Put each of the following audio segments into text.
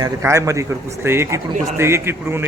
अरे काय मध्ये कर पुस्तक एक इकडून पुस्तक एक इकडून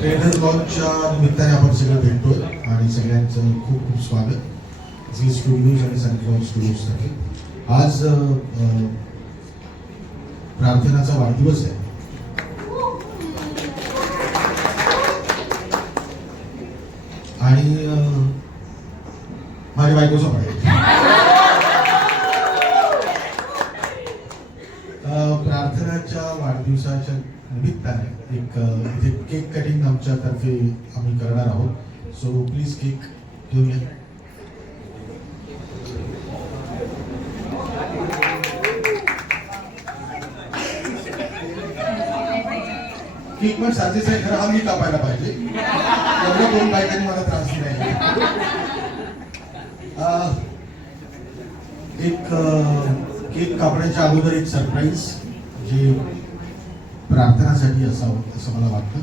ट्रेनर्स लॉन्चच्या निमित्ताने आपण सगळे भेटतोय आणि सगळ्यांचं खूप खूप स्वागत झी स्टुडिओज आणि सनफ्लॉवर स्टुडिओजसाठी. आज प्रार्थनाचा वाढदिवस आहे आणि माझ्या बायकोचा पण आहे. प्रार्थनाच्या वाढदिवसाच्या निमित्ताने एक इथे केक कटिंग आमच्या तर्फे आम्ही करणार आहोत. सो प्लीज केक घेऊन या. केक पण साजेच आहे खरं, हा मी कापायला पाहिजे. एवढ्या दोन बायकांनी मला त्रास दिला. एक केक कापण्याच्या अगोदर एक सरप्राईज जे प्रार्थनासाठी असावं असं मला वाटतं.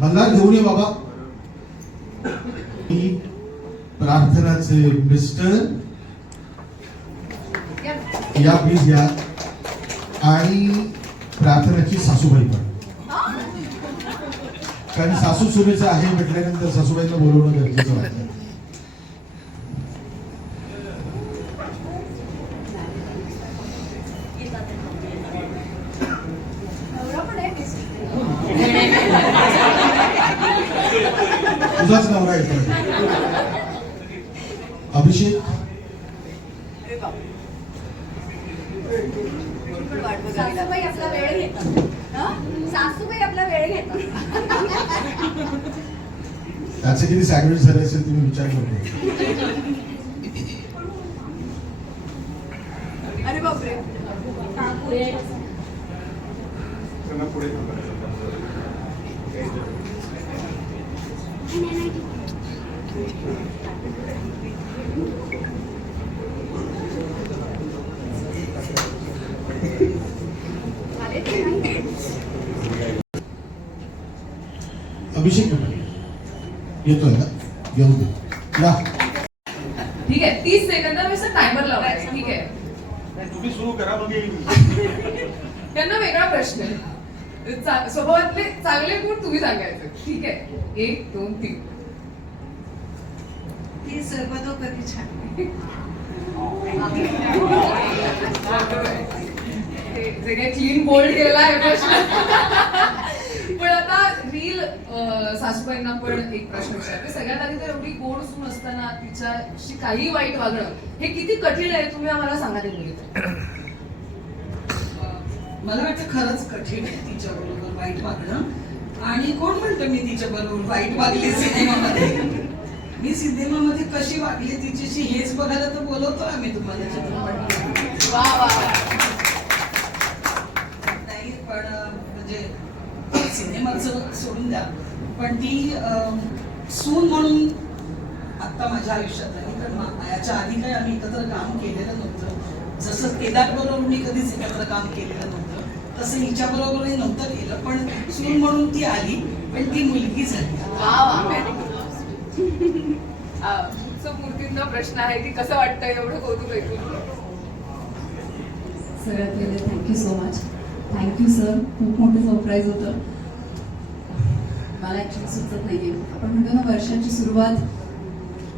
मल्हार घेऊन ये बाबा. प्रार्थनाचे मिस्टर या प्लीज या आणि प्रार्थनाची सासूबाई पण, कारण सासू सुनेचं आहे म्हटल्यानंतर सासूबाईंना बोलवणं गरजेचं वाटतं. तुझाच नवरा येतोय अभिषेक. सासूबाई आपला वेळ घेतात. सासूबाई आपला वेळ घेतात. त्याचे किती सँडविच झाले असेल तुम्ही विचार करतो. अरे बापरे. अभिषेक कुठे येतोय ना, येऊ दे या. ठीक आहे, 30 सेकंद मी टायमर लावायचा. ठीक आहे, तुम्ही सुरू करा म्हणजे त्यांना वेगळा प्रश्न आहे. स्वभावातले चांगले गुण तुम्ही सांगायचे. ठीक आहे, 1 2 3. ती सर्वतोपरी छान. जे काही क्लीन बोल्ड केला आहे प्रश्न. पण आता रील सासूबाईंना पण एक प्रश्न विचारते. सगळ्यात आधी तर एवढी गोड सून असताना तिच्याशी काही वाईट वागणं हे किती कठीण आहे, तुम्ही आम्हाला सांगा ते मुली. मला वाटतं खरंच कठीण आहे तिच्याबरोबर वाईट वागणं. आणि कोण म्हणतं मी तिच्याबरोबर वाईट वागले सिनेमामध्ये? मी सिनेमामध्ये कशी वागली तिच्याशी हेच बघायला तर बोलवतो आम्ही तुम्हाला चित्रपट. वा वा. नाही पण म्हणजे सिनेमाचं सोडून द्या, पण ती सून म्हणून आता माझ्या आयुष्यात आहे. कारण याच्या आधी काही आम्ही एकत्र काम केलेलं नव्हतं. जसं केदार बरोबर मी कधीच एकत्र काम केलेलं नव्हतं, तसं हिच्या बरोबरही नव्हतं केलं. पण सून म्हणून ती आली, पण ती मुलगी झाली. मूर्तींचा प्रश्न आहे की कसं वाटतं एवढं कौतुक ऐकून? सगळ्यात पहिले thank you so much. Thank you sir. खूप मोठं सरप्राईज होतं. मला ॲक्च्युली सुचत नाही आहे. आपण म्हणतो ना, वर्षाची सुरुवात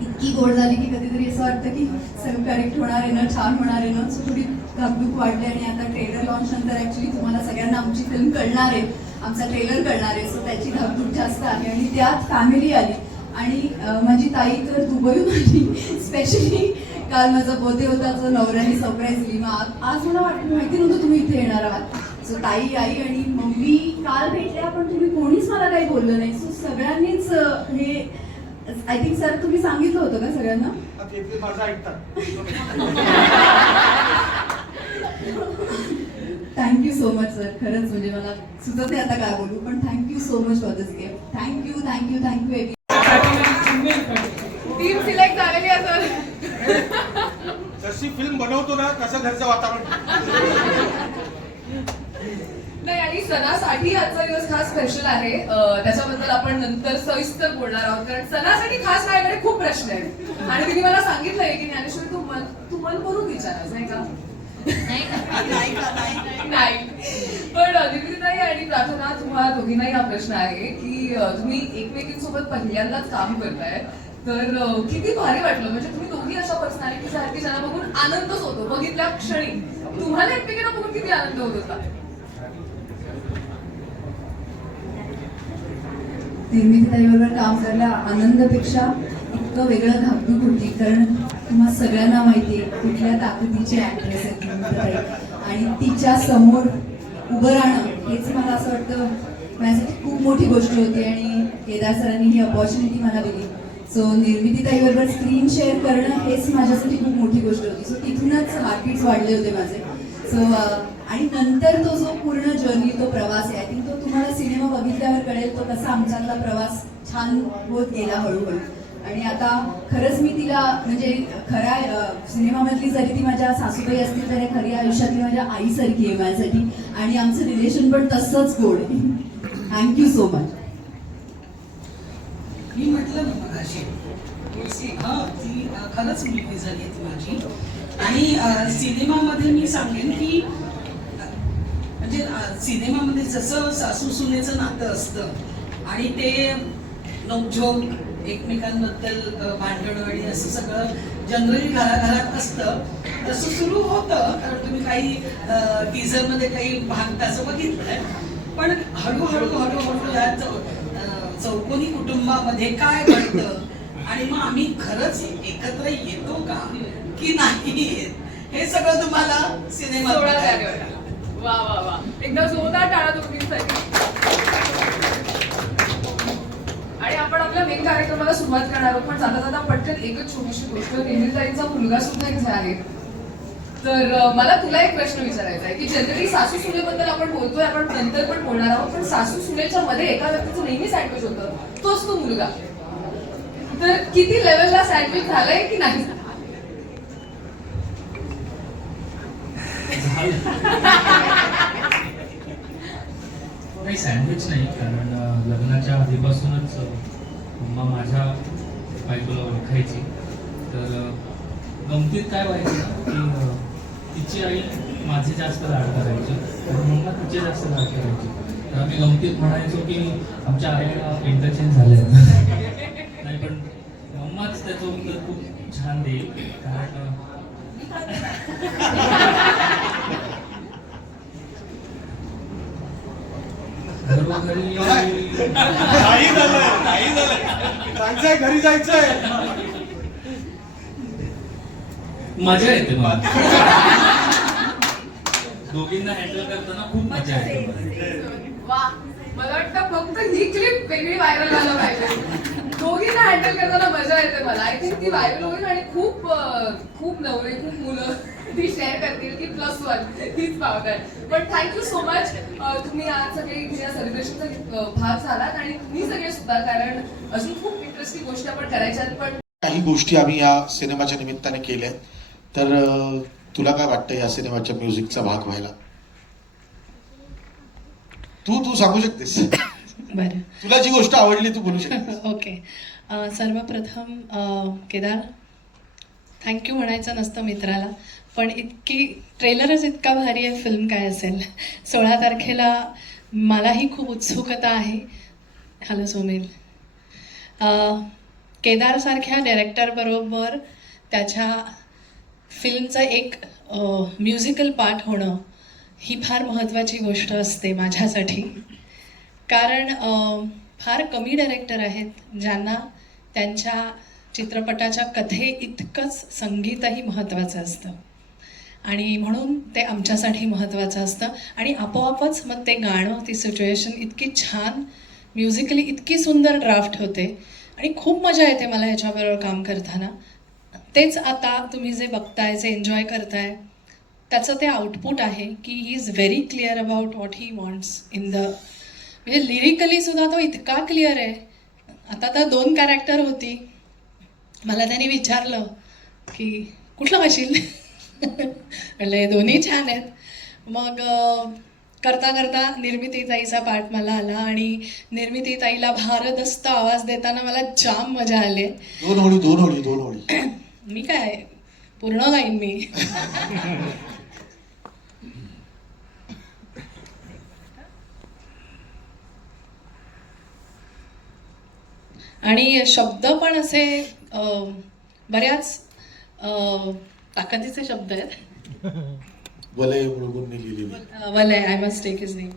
इतकी गोड झाली की कधीतरी असं वाटतं की सगळं करेक्ट होणार आहे ना, छान होणार आहे ना. सो थोडी धाकधूक वाढली. आणि आता ट्रेलर लॉन्च नंतर ॲक्च्युली तुम्हाला सगळ्यांना आमची फिल्म कळणार आहे, आमचा ट्रेलर कळणार आहे. सो त्याची धाकधूक जास्त आहे. आणि त्यात फॅमिली आली. आणि माझी ताई तर दुबईहून आली स्पेशली. काल माझा बर्थडे होता, जो नवऱ्याने सरप्राईज दिली. मग आज मला माहिती नव्हतं तुम्ही इथे येणार आहात. सो ताई, आई आणि मम्मी काल भेटल्या, पण तुम्ही कोणीच मला काही बोललं नाही. सो सगळ्यांनीच हे आय थिंक सर तुम्ही सांगितलं होतं का सगळ्यांना? Thank you so much sir. खरंच म्हणजे मला सुचत नाही आता काय बोलू, पण thank you so much for this gift. Thank you thank you thank you every. Team select झालेली असेल. जशी फिल्म बनवतो ना तसं घरचं वातावरण. नाही, आणि सणासाठी आजचा दिवस खास स्पेशल आहे. त्याच्याबद्दल आपण नंतर सविस्तर बोलणार आहोत, कारण सणासाठी खास माझ्याकडे खूप प्रश्न आहेत. आणि तिने मला सांगितलंय की ज्ञानेश्वरी तू मन करून विचारायच नाही का? नाही. पण दिव्यताई आणि प्रार्थना, तुम्हाला दोघींनाही हा प्रश्न आहे की तुम्ही एकमेकींसोबत पहिल्यांदाच काम करताय, तर किती भारी वाटलं? म्हणजे तुम्ही दोघी अशा पर्सनॅलिटीज आहेत की ज्यांना बघून आनंदच होतो बघितल्या क्षणी. तुम्हाला एकमेकींना बघून किती आनंद होत होता? निर्मितीताईबरोबर काम करायला आनंदापेक्षा इतकं वेगळं धाकधूक होती. कारण तुम्हाला सगळ्यांना माहिती आहे कुठल्या ताकदीची ॲक्ट्रेस आहे निर्मितीताई. आणि तिच्या समोर उभं राहणं हेच मला असं वाटतं माझ्यासाठी खूप मोठी गोष्ट होती. आणि केदार सरांनी ही अपॉर्च्युनिटी मला दिली. सो निर्मितीताईबरोबर स्क्रीन शेअर करणं हेच माझ्यासाठी खूप मोठी गोष्ट होती. सो तिथूनच हार्टबीट्स वाढले होते माझे. सो आणि नंतर तो जो पूर्ण जर्नी, तो प्रवास आहे, आय थिंक तो तुम्हाला सिनेमा बघितल्यावर कळेल तो कसा आमच्यातला प्रवास छान होत गेला हळूहळू. आणि आता खरंच मी तिला म्हणजे खऱ्या सिनेमामधली जरी ती माझ्या सासूबाई असतील तरी खरी आयुष्यातली माझ्या आईसारखी आहे माझ्यासाठी. आणि आमचं रिलेशन पण तसंच गोड आहे. Thank you so much. मी म्हटलं ना मगाशी, ती खरंच मुलगी झाली ती माझी. आणि सिनेमामध्ये मी सांगेन की म्हणजे सिनेमामध्ये जसं सासू सुनेचं नातं असतं आणि ते नोकझोक एकमेकांबद्दल भांडण आणि असं सगळं जनरली घराघरात असतं, तसं सुरू होतं. कारण तुम्ही काही टीझरमध्ये काही भाग त्याचं बघितलंय. पण हळूहळू या चौकोनी कुटुंबामध्ये काय घडतं आणि मग आम्ही खरंच एकत्र येतो का की नाही येत, हे सगळं तुम्हाला सिनेमात बघायला. वा वा वा, एकदा जोरदार टाळा दोघींसाठी. आणि आपण आपल्या मेन कार्यक्रमाला सुरुवात करणार आहोत, पण जाता जाता पटकन एकच छोटीशी गोष्ट. निर्मितीताईंचा मुलगा सुद्धा इथे आहे. तर मला तुला एक प्रश्न विचारायचा आहे की जनरली सासू सुनेबद्दल आपण बोलतोय, आपण नंतर पण बोलणार आहोत, पण सासू सुनेच्या मध्ये एका व्यक्तीचं नेहमी सँडविच होतं, तोच तो मुलगा. तर किती लेवलला सँडविच झालंय की नाही? नाही सँडविच नाही, कारण लग्नाच्या आधीपासूनच मम्मा माझ्या बायकोला ओळखायची. तर गमतीत काय व्हायचं ना की तिची आई माझे जास्त लाड करायची आणि मम्मा तिचे जास्त लाड करायची. तर आम्ही गमतीत म्हणायचो की आमच्या आईला इंटरचेंज झाले. नाही पण मम्माच त्याचं उत्तर खूप छान देईल, कारण घरोघरी नाही झालं जायचंय, घरी जायचंय. मजा येते मला. दोघींना हँडल करताना खूप मजा येते. वा, मला वाटतं फक्त ही क्लिप वेगळी व्हायरल व्हायला पाहिजे. दोघींना हँडल करताना मजा येते मला. आय थिंक ती व्हायरल होईल आणि खूप खूप नवरे खूप मुलं ती शेअर करतील की +1 हीच पावत. पण थँक्यू सो मच. तुम्ही आज सगळे या सेलिब्रेशनचा भाग झालात आणि तुम्ही सगळे सुद्धा, कारण अजून खूप इंटरेस्टिंग गोष्टी आपण करायच्यात. पण काही गोष्टी आम्ही या सिनेमाच्या निमित्ताने केल्या. तर तुला काय वाटतं या सिनेमाच्या म्युझिकचा भाग व्हायला? तू सांगू शकतेस. बरं, तुला जी गोष्ट आवडली तू बोलू शकतेस. ओके. सर्वप्रथम केदार, थँक्यू म्हणायचं नसतं मित्राला, पण ट्रेलरच इतका भारी आहे, फिल्म काय असेल. 16 तारखेला मलाही खूप उत्सुकता आहे. हॅलो सोमेल. केदारसारख्या डायरेक्टरबरोबर त्याच्या फिल्मचं एक म्युझिकल पार्ट होणं ही फार महत्त्वाची गोष्ट असते माझ्यासाठी. कारण फार कमी डायरेक्टर आहेत ज्यांना त्यांच्या चित्रपटाच्या कथे इतकंच संगीतही महत्त्वाचं असतं, आणि म्हणून ते आमच्यासाठी महत्त्वाचं असतं. आणि आपोआपच मग ते गाणं, ती सिच्युएशन इतकी छान म्युझिकली इतकी सुंदर ड्राफ्ट होते आणि खूप मजा येते मला ह्याच्याबरोबर काम करताना. तेच आता तुम्ही जे बघताय, जे एन्जॉय करताय, त्याचं ते आउटपुट आहे की he is very clear about what he wants in the, म्हणजे लिरिकली सुद्धा तो इतका क्लिअर आहे. आता तर 2 कॅरेक्टर होती, मला त्याने विचारलं की कुठलं वाशील म्हणलं दोन्ही छान आहेत. मग करता करता निर्मितीताईचा पार्ट मला आला आणि निर्मितीताईला भारदस्त आवाज देताना मला जाम मजा आली. 2 ओळी मी काय पूर्ण गाईन मी. आणि शब्द पण असे बऱ्याच ताकदीचे शब्द आहेत. वलय मुळगुंनी लिहिलेली. Valay, I must take his name.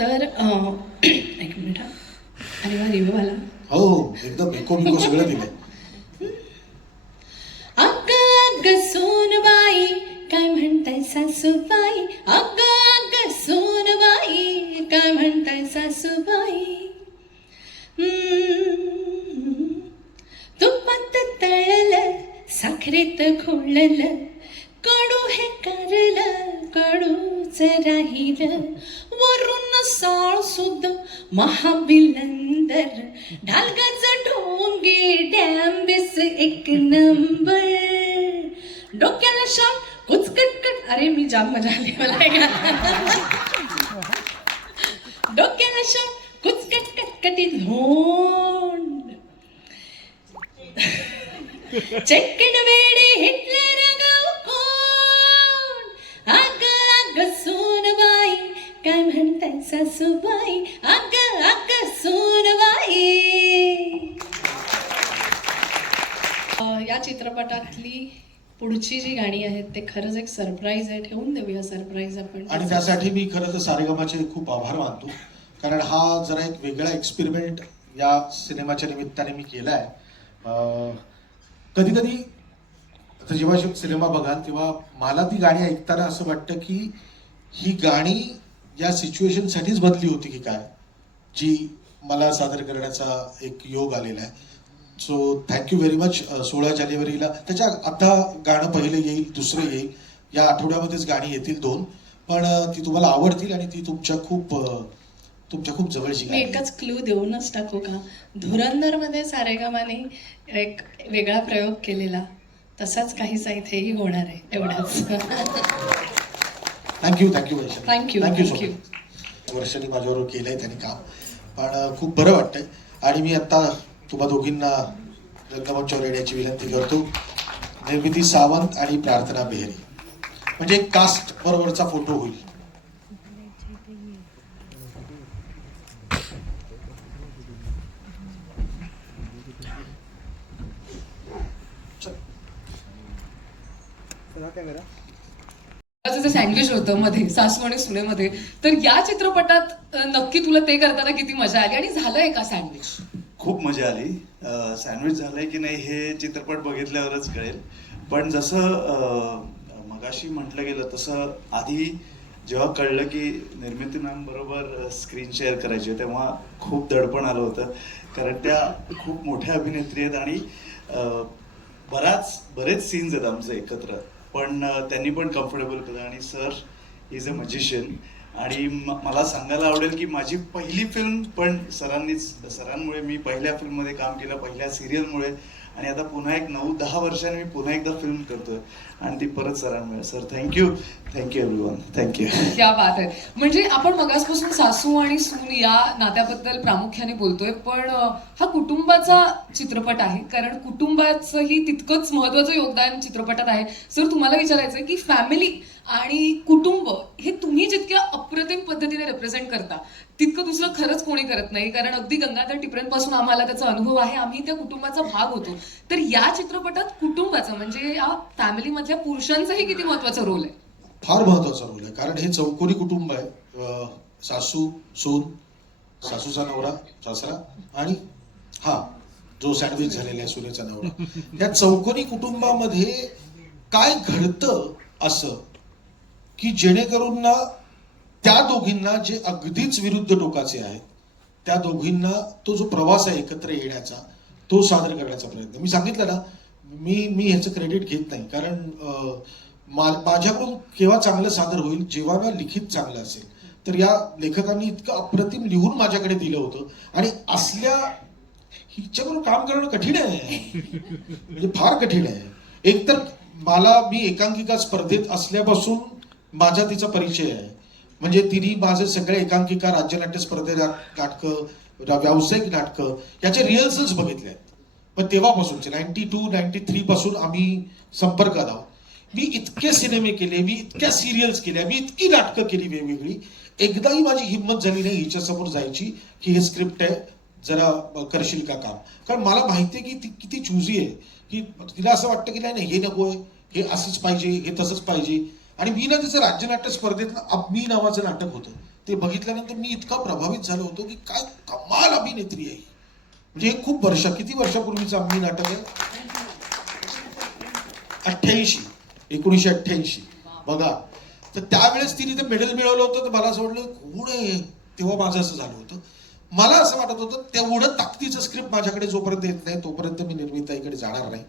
तर एक मिनिट. अरे वा, रिव्ह्यू आला. हो, एकदम बिको सगळं दिलंय. अग सोनबाई काय म्हणताय सासूबाई, अग सोनबाई काय म्हणताय सासूबाई. तुपात तळलं, साखरेत घोळलं, कडू हे करलं, कडूच राहिलं, वरून साळ सुद्ध महाबिलंदर, ढालगाच ढोंगे डॅम्बिस 1 नंबर, डोक्याला शाम कुचकटकट. अरे मी जाम मजा आली मला. डोक्याला शाम कुचकट कटकटी झोंड, चक्कन वेडी हिटलर गाव कोण, अग सोनबाई काय म्हणताय सासूबाई, अग सोनबाई. या चित्रपटातली पुढची जी गाणी आहेत ते खरंच एक सरप्राईज आहे. ठेवून देऊया सरप्राईज आपण. आणि त्यासाठी मी खरं तर सारेगमाचे खूप आभार मानतो, कारण हा जरा एक वेगळा एक्सपेरिमेंट या सिनेमाच्या निमित्ताने मी केला आहे. कधी कधी जेव्हा सिनेमा बघाल तेव्हा मला ती गाणी ऐकताना असं वाटतं की ही गाणी या सिच्युएशनसाठीच बनली होती की काय, जी मला सादर करण्याचा एक योग आलेला आहे. So thank you very much. 16 जानेवारीला त्याच्या आता गाणं पहिलं येईल, दुसरं येईल. या आठवड्यामध्येच गाणी येतील 2, पण ती तुम्हाला आवडतील आणि ती तुमच्या खूप जवळची. मी एकच क्लू देऊनच टाकू का? धुरंधरमध्ये सारेगमाने एक वेगळा प्रयोग केलेला, तसाच काहीसा इथेही होणार आहे, एवढाच. Thank you Vaishali. Thank you, thank you so thank you. Much. वर्षांनी माझ्याबरोबर केलंय त्यांनी काम, पण खूप बरं वाटतंय. आणि मी आता तुम्हा दोघींना रंगमंचावर येण्याची विनंती करतो. निर्मिती सावंत आणि प्रार्थना बेहरे, म्हणजे एक कास्ट बरोबरचा फोटो होईल. जे सँडविच होतं मध्ये सासू आणि सुनेमध्ये, तर या चित्रपटात नक्की तुला ते करताना किती मजा आली आणि झालंय का सँडविच? खूप मजा आली. सँडविच झालंय की नाही हे चित्रपट बघितल्यावरच कळेल. पण जसं मगाशी म्हटलं गेलं तसं आधी जेव्हा कळलं की निर्मिती मॅम बरोबर स्क्रीन शेअर करायची तेव्हा खूप दडपण आलं होतं, कारण त्या खूप मोठ्या अभिनेत्री आहेत आणि बरेच सीन्स आहेत आमचे एकत्र, पण त्यांनी पण कम्फर्टेबल केलं. आणि सर इज अ मजिशियन. आणि मला सांगायला आवडेल की माझी पहिली फिल्म पण सरांमुळे मी पहिल्या फिल्ममध्ये काम केलं, पहिल्या सिरियलमुळे. आणि आता पुन्हा एक 9-10 वर्षांनी मी पुन्हा एकदा फिल्म करतोय आणि ती परत सरांमुळे. Sir thank you everyone. थँक्यू. क्या बात आहे. म्हणजे आपण मगासपासून सासू आणि सून या नात्याबद्दल प्रामुख्याने बोलतोय, पण हा कुटुंबाचा चित्रपट आहे, कारण कुटुंबाचंही तितकंच महत्वाचं योगदान चित्रपटात आहे. सर तुम्हाला विचारायचंय की फॅमिली आणि कुटुंब हे तुम्ही जितक्या अप्रतिम पद्धतीने रिप्रेझेंट करता तितकं दुसरं खरंच कोणी करत नाही, कारण अगदी गंगाधर टिपरेंपासून आम्हाला त्याचा अनुभव आहे, आम्ही त्या कुटुंबाचा भाग होतो. तर या चित्रपटात कुटुंबाचं म्हणजे या फॅमिलीमधल्या पुरुषांचाही किती महत्वाचा रोल आहे? फार महत्वाचा रोल आहे, कारण हे चौकोनी कुटुंब आहे. सासू, सून, सासूचा नवरा, सासरा आणि जो सँडविच झालेला आहे सुनेचा नवरा. या चौकोनी कुटुंबामध्ये काय घडतं असं की जेणेकरून ना त्या दोघींना जे अगदीच विरुद्ध टोकाचे आहेत त्या दोघींना तो जो प्रवास आहे एकत्र येण्याचा तो सादर करण्याचा प्रयत्न. मी सांगितलं ना, मी ह्याचं क्रेडिट घेत नाही, कारण माझ्याकडून केव्हा चांगलं सादर होईल जेव्हा ना लिखित चांगलं असेल. तर या लेखकांनी इतकं अप्रतिम लिहून माझ्याकडे दिलं होतं आणि असल्या हिच्याबरोबर काम करणं कठीण आहे, म्हणजे फार कठीण आहे. एकतर मी एकांकिका स्पर्धेत असल्यापासून माझा तिचा परिचय आहे, म्हणजे तिने माझे सगळे एकांकिका, राज्यनाट्य स्पर्धे नाटकं, व्यावसायिक नाटकं याचे रिहर्सल्स बघितले आहेत. पण तेव्हापासूनचे 92-93 पासून आम्ही संपर्कात आहोत. मी इतके सिनेमे केले, मी इतक्या सिरियल्स केल्या, मी इतकी नाटकं केली वेगवेगळी. एकदाही माझी हिंमत झाली नाही हिच्यासमोर जायची की हे स्क्रिप्ट आहे, जरा करशील का काम. कारण मला माहिती आहे की ती किती चुजी आहे, की तिला असं वाटतं की नाही हे नको आहे, हे असंच पाहिजे, हे तसंच पाहिजे. आणि मी ना तिचं राज्यनाट्य स्पर्धेतलं अब्मी नावाचं नाटक होतं, ते बघितल्यानंतर मी इतका प्रभावित झालो होतो की काय कमाल अभिनेत्री आहे. म्हणजे हे खूप किती वर्षापूर्वीचं अब्मी नाटक आहे, 1988 बघा. तर त्यावेळेस तिने ते मेडल मिळवलं होतं, तर मला असं वाटलं कोण आहे, तेव्हा माझं असं झालं होतं. मला असं वाटत होतं तेवढं ताकदीचं स्क्रिप्ट माझ्याकडे जोपर्यंत येत नाही तोपर्यंत मी निर्मिताईकडे जाणार नाही.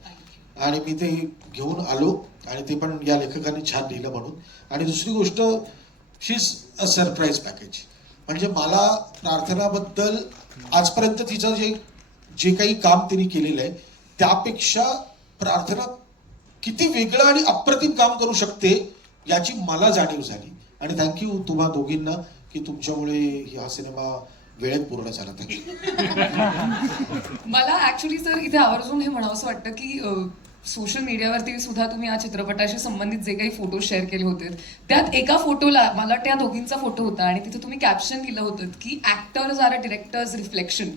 आणि मी ते घेऊन आलो आणि ते पण या लेखकांनी छान लिहिलं म्हणून. आणि दुसरी गोष्ट, शी इज अ सरप्राईज पॅकेज. म्हणजे मला प्रार्थनाबद्दल आजपर्यंत तिचं जे काही काम तिने केलेलं आहे त्यापेक्षा प्रार्थना किती वेगळं आणि अप्रतिम काम करू शकते याची मला जाणीव झाली. आणि थँक्यू तुम्हा दोघींना की तुमच्यामुळे हा सिनेमा वेळेत पूर्ण झाला. मला ऍक्च्युली सर इथे आवर्जून हे म्हणावंसं वाटतं की सोशल मीडियावरती सुद्धा तुम्ही या चित्रपटाशी संबंधित जे काही फोटो शेअर केले होते त्यात एका फोटोला मला त्या दोघींचा फोटो होता आणि तिथे तुम्ही कॅप्शन लिहिलं होतं की actors are a directors reflection.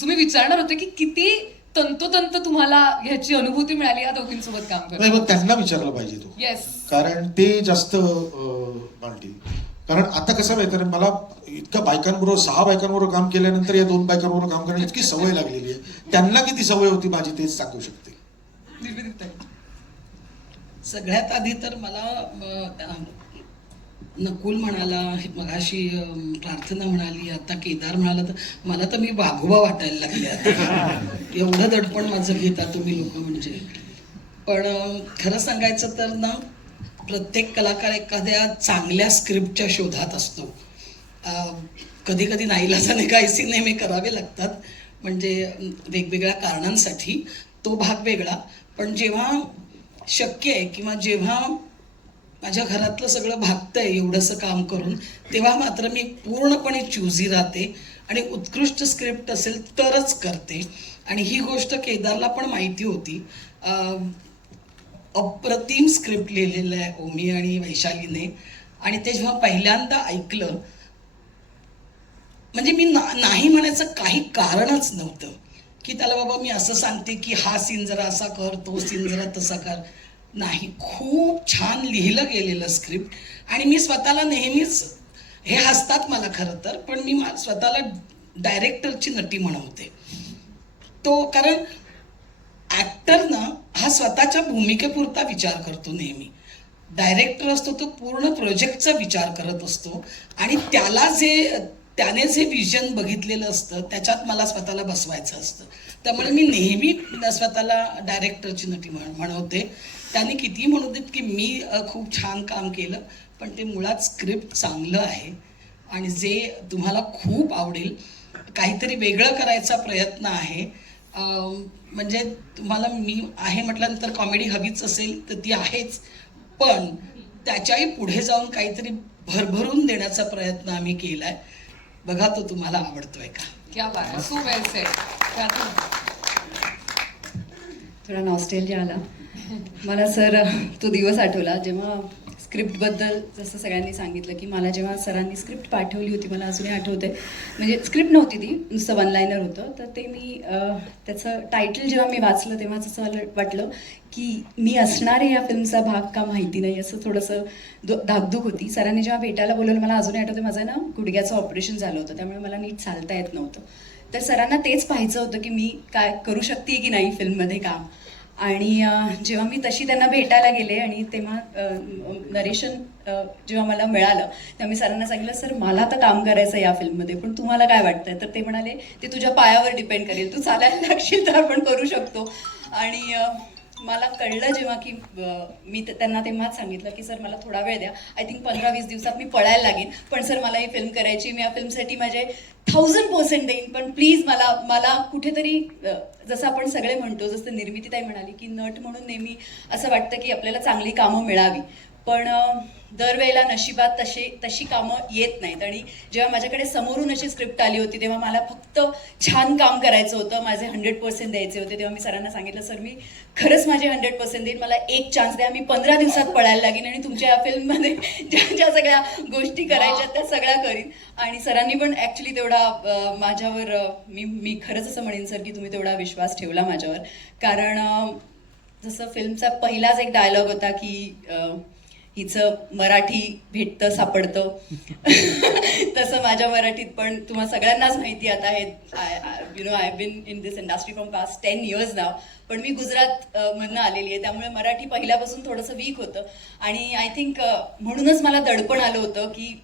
तुम्ही विचारणार होते की किती तंतोतंत तुम्हाला ह्याची अनुभूती मिळाली या दोघींसोबत काम करत. नाही, मग त्यांना विचारलं पाहिजे तो. येस, कारण ते जास्त मांडतील. कारण आता कसं माहिती आहे, मला इतक्या बायकांबरोबर 6 बायकांबरोबर काम केल्यानंतर या 2 बायकांबरोबर काम करण्याची इतकी सवय लागलेली आहे. त्यांना किती सवय होती माझी तेच सांगू शकते. सगळ्यात आधी तर मला नकुल म्हणाला, मगाशी प्रार्थना म्हणाली, आता केदार म्हणाला, तर मला तर मी वाघोबा वाटायला लागले आता. एवढं दडपण माझं घेता तुम्ही लोक म्हणजे. पण खरं सांगायचं तर ना, प्रत्येक कलाकार एखाद्या चांगल्या स्क्रिप्टच्या शोधात असतो. कधी कधी नाईलाजाने काही सिनेमे करावे लागतात, म्हणजे वेगवेगळ्या कारणांसाठी, तो भाग वेगळा. पण जेव्हा शक्य आहे किंवा जेव्हा माझ्या घरातलं सगळं भागतंय एवढंसं काम करून, तेव्हा मात्र मी पूर्णपणे चूझी राहते आणि उत्कृष्ट स्क्रिप्ट असेल तरच करते. आणि ही गोष्ट केदारला पण माहिती होती. अप्रतिम स्क्रिप्ट लिहिलेलं आहे ओमी आणि वैशालीने, आणि ते जेव्हा पहिल्यांदा ऐकलं, म्हणजे मी नाही म्हणायचं काही कारणच नव्हतं की त्याला बाबा मी असं सांगते की हा सीन जरा असा कर, तो सीन जरा तसा कर. नाही, खूप छान लिहिलं गेलेलं स्क्रिप्ट. आणि मी स्वतःला नेहमीच, हे हसतात मला खरं तर, पण मी स्वतःला डायरेक्टरची नटी म्हणवते. तो कारण ॲक्टरनं हा स्वतःच्या भूमिकेपुरता विचार करतो नेहमी. डायरेक्टर असतो तो पूर्ण प्रोजेक्टचा विचार करत असतो, आणि त्याने जे विजन बघितलेलं असतं त्याच्यात मला स्वतःला बसवायचं असतं. त्यामुळे मी नेहमी स्वतःला डायरेक्टरची नटी म्हणवते. त्याने कितीही म्हणू देत की मी खूप छान काम केलं, पण ते मुळात स्क्रिप्ट चांगलं आहे आणि जे तुम्हाला खूप आवडेल. काहीतरी वेगळं करायचा प्रयत्न आहे. म्हणजे तुम्हाला मी आहे म्हटल्यानंतर कॉमेडी हवीच असेल तर ती आहेच, पण त्याच्याही पुढे जाऊन काहीतरी भरभरून देण्याचा प्रयत्न आम्ही केला आहे. बघा तो तुम्हाला आवडतोय का. क्या बात आहे, सो वेल सेड. थोडा नॉस्टेल्जिया आला मला सर. तो दिवस आठवला जेव्हा स्क्रिप्टबद्दल जसं सगळ्यांनी सांगितलं की मला जेव्हा सरांनी स्क्रिप्ट पाठवली होती, मला अजूनही आठवते. म्हणजे स्क्रिप्ट नव्हती ती, नुसतं वन लायनर होतं. तर ते मी त्याचं टायटल जेव्हा मी वाचलं तेव्हाच असं वाटलं की मी असणार आहे या फिल्मचा भाग का माहिती नाही, असं थोडंसं धाकधूक होती. सरांनी जेव्हा भेटायला बोलवलं, मला अजूनही आठवतं माझं ना गुडघ्याचं ऑपरेशन झालं होतं, त्यामुळे मला नीट चालता येत नव्हतं. तर सरांना तेच पाहायचं होतं की मी काय करू शकते की नाही फिल्ममध्ये काम. आणि जेव्हा मी तशी त्यांना भेटायला गेले आणि तेव्हा नरेशन जेव्हा मला मिळालं तेव्हा मी सरांना सांगितलं, सर मला तर काम करायचं या फिल्ममध्ये, पण तुम्हाला काय वाटतंय? तर ते म्हणाले, ते तुझ्या पायावर डिपेंड करेल, तू चालायला लागशील तर आपण करू शकतो. आणि मला कळलं जेव्हा की मी त्यांना तेव्हाच सांगितलं की सर मला थोडा वेळ द्या, आय थिंक 15-20 दिवसात मी पळायला लागेन, पण सर मला ही फिल्म करायची, मी या फिल्मसाठी माझे 1000% देईन, पण प्लीज मला कुठेतरी जसं आपण सगळे म्हणतो, जसं निर्मितीताई म्हणाली की नट म्हणून नेहमी असं वाटतं की आपल्याला चांगली कामं मिळावी, पण दरवेळेला नशिबात तशी कामं येत नाहीत. आणि जेव्हा माझ्याकडे समोरून अशी स्क्रिप्ट आली होती तेव्हा मला फक्त छान काम करायचं होतं, माझे 100% द्यायचे होते. तेव्हा मी सरांना सांगितलं, सर मी खरंच माझे 100% देईन, मला एक चान्स द्या, मी 15 दिवसात पळायला लागेन आणि तुमच्या या फिल्ममध्ये ज्या सगळ्या गोष्टी करायच्या त्या सगळ्या करीन. आणि सरांनी पण ॲक्च्युली तेवढा माझ्यावर, मी खरंच असं म्हणेन सर की तुम्ही तेवढा विश्वास ठेवला माझ्यावर. कारण जसं फिल्मचा पहिलाच एक डायलॉग होता की हिचं मराठी भेटतं सापडतं, तसं माझ्या मराठीत पण तुम्हाला सगळ्यांनाच माहिती आता आहे, I been in this industry from past 10 years नाव, पण मी गुजरात मधनं आलेली आहे, त्यामुळे मराठी पहिल्यापासून थोडंसं वीक होतं. आणि आय थिंक म्हणूनच मला दडपण आलं होतं की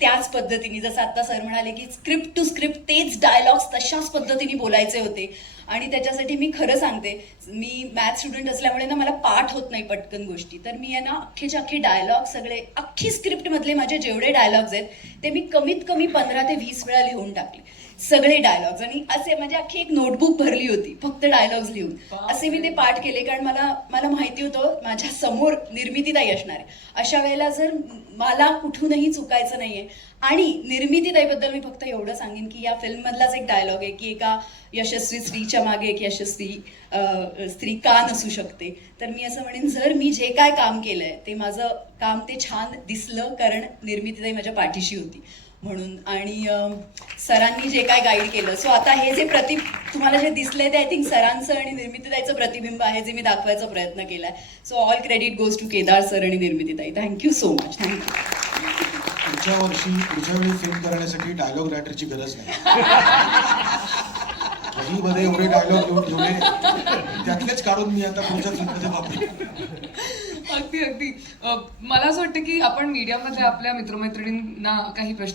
त्याच पद्धतीने, जसं आता सर म्हणाले की स्क्रिप्ट टू स्क्रिप्ट तेच डायलॉग्स तशाच पद्धतीने बोलायचे होते. आणि त्याच्यासाठी मी खरं सांगते, मी मॅथ स्टुडंट असल्यामुळे ना मला पाठ होत नाही पटकन गोष्टी, तर मी आहे ना अख्खेच्या अख्खे डायलॉग सगळे, अख्खी स्क्रिप्टमधले माझे जेवढे डायलॉग्स आहेत ते मी कमीत कमी 15 ते 20 वेळा लिहून टाकले, सगळे डायलॉग्स. आणि असे म्हणजे अख्खी एक नोटबुक भरली होती फक्त डायलॉग्स लिहून, असे मी ते पाठ केले. कारण मला माहिती होतं माझ्या समोर निर्मितीताई असणार आहे, अशा वेळेला जर मला कुठूनही चुकायचं नाहीये. आणि निर्मितीताईबद्दल मी फक्त एवढं सांगेन की या फिल्ममधलाच एक डायलॉग आहे की एका यशस्वी स्त्रीच्या मागे एक यशस्वी स्त्री का नसू शकते. तर मी असं म्हणेन, जर मी जे काय काम केलंय ते माझं काम ते छान दिसलं कारण निर्मितीताई माझ्या पाठीशी होती म्हणून. आणि सरांनी जे काय गाईड केलं, सो आता हे जे तुम्हाला जे दिसलंय ते आय थिंक सरांचं आणि निर्मितीताईचं प्रतिबिंब आहे जे मी दाखवायचा प्रयत्न केलाय. So all credit goes to Kedar sir आणि निर्मितीताई. Thank you so much. थँक्यू. पुढच्या वेळी फिल्म करण्यासाठी डायलॉग रायटरची गरज नाही. वहीमध्ये एवढे डायलॉग लिहून ठेवले, त्यातलेच काढून मी आता पुढच्या फिल्ममध्ये वापरेन. अगदी मला असं वाटतं की आपण मीडियामध्ये आपल्या मित्रमैत्रिणींना काही प्रश्न